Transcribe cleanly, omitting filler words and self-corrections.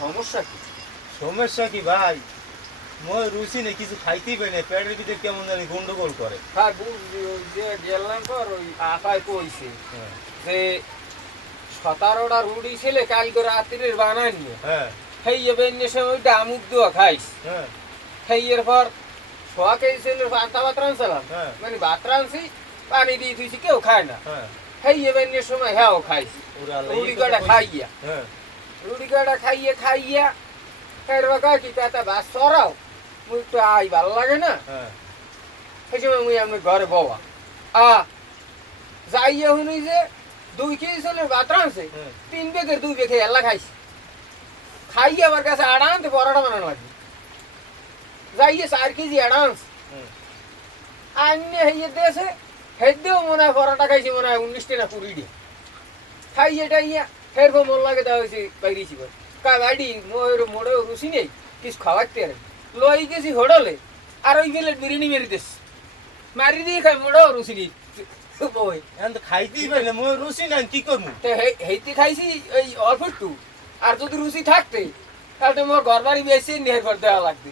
সমস্যা কি? সমস্যা কি ভাই? মই রুচি নেই, কিছু খাইতেই পাই না, পেটের ভিতরে কেমন জানি গন্ডগোল করে। হ্যাঁ বুঝলি, ওই যে গেলাম তোর ওই আপায় কইছে হ্যাঁ যে 17টা রুটি ছেলে কালকে রাত্রির বানানি হ্যাঁ সেই এবার সময় আমুক দেওয়া খাইস হ্যাঁ সেই এর পর শোয়াকে ছেলে পান্তা ভাত রানছিলাম, হ্যাঁ। মানে ভাত রানছি পানি দিয়ে দিয়েছি, কেউ খায় না। হ্যাঁ। সেই এবার সময় হ্যাঁ খাইস ওরে আল্লাহ, রুটি এই কথা কটা কইছে। খাইয়া হ্যাঁ রুটি কটা খাইয়া ফের কয় কি কথা বাস সরাও মুই একটু আই ভালো লাগে না। হ্যাঁ সেই সময় মুই আমি ঘরে বাবা যাইয়া শুনি যে 2 কেজি ছেলে ভাত রানছে, হ্যাঁ। 3 বেগের 2 বেগে এল্লা খাইছি। খাইয়ে আমার কাছে আড়ানতে পরোটা বানানো লাগবে, যাইয়ে 4 কেজি অ্যাডান্স হ্যাঁ। আন্যে হইয়ে দিয়েছে। হেদেও মনে হয় পরোটা খাইছি মনে হয় 19 না 20 খাইয়ে টাইয়া ফের মোর লাগে দেওয়া হয়েছে বাইরেছি কা গাড়ি মোড়ে রুচি নেই কিছু খাওয়াতে আর লই গেছি হোটেলে আর ওই গেলে বিরিয়ানি মেরে দিস মারি দিয়ে খাই মোড়েও রুচি নেই বই। এখন তো খাইতেই পারি না, মই রুচি নাই, কি করবো? তো হেইতে খাইছি এই অল্প একটু, আর যদি রুচি থাকতে তাহলে মোর ঘর বাড়ি বেশি নেহের করে দেওয়া লাগবে।